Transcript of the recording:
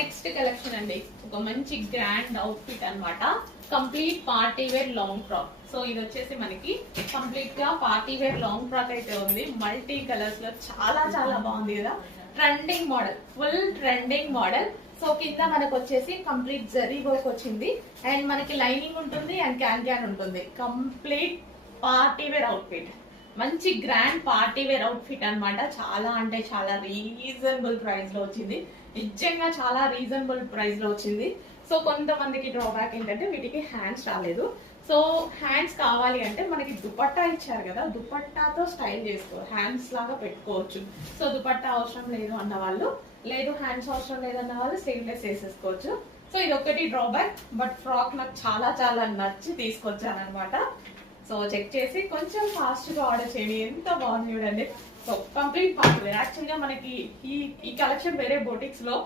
Next collection అండి, ఒక మంచి గ్రాండ్ అవుట్ ఫిట్ అన్నమాట. Complete party wear long frock. So ఇది వచ్చేసి మనకి కంప్లీట్ గా పార్టీ వేర్ లాంగ్ ఫ్రాక్ అయితే ఉంది. మల్టీ కలర్స్ లో చాలా చాలా బాగుంది కదా. Trending model, full trending model. So కింద మనకు వచ్చేసి కంప్లీట్ జరీ వర్క్ వచ్చింది అండ్ మనకి లైనింగ్ ఉంటుంది అండ్ క్యాన్ క్యాన్ ఉంటుంది. Complete party wear outfit, మంచి grand party wear outfit అనమాట. చాలా అంటే చాలా రీజనబుల్ ప్రైస్ లో వచ్చింది. నిజంగా చాలా రీజనబుల్ ప్రైస్ లో వచ్చింది. సో కొంతమందికి డ్రాబ్యాక్ ఏంటంటే వీటికి హ్యాండ్స్ రాలేదు. సో హ్యాండ్స్ కావాలి అంటే మనకి దుపట్టా ఇచ్చారు కదా, దుపట్టాతో స్టైల్ చేసుకో, హ్యాండ్స్ లాగా పెట్టుకోవచ్చు. సో దుపట్టా అవసరం లేదు అన్న వాళ్ళు, లేదు హ్యాండ్స్ అవసరం లేదన్న వాళ్ళు స్లీవ్లెస్ వేసేసుకోవచ్చు. సో ఇది ఒకటి డ్రాబ్యాక్. బట్ ఫ్రాక్ నాకు చాలా చాలా నచ్చి తీసుకొచ్చాను అనమాట. సో చెక్ చేసి కొంచెం ఫాస్ట్ గా ఆర్డర్ చేయండి. ఎంత బాగుంది చూడండి. So complete party wear. Actual గా మనకి ఈ కలెక్షన్ వేరే బొటిక్స్ లో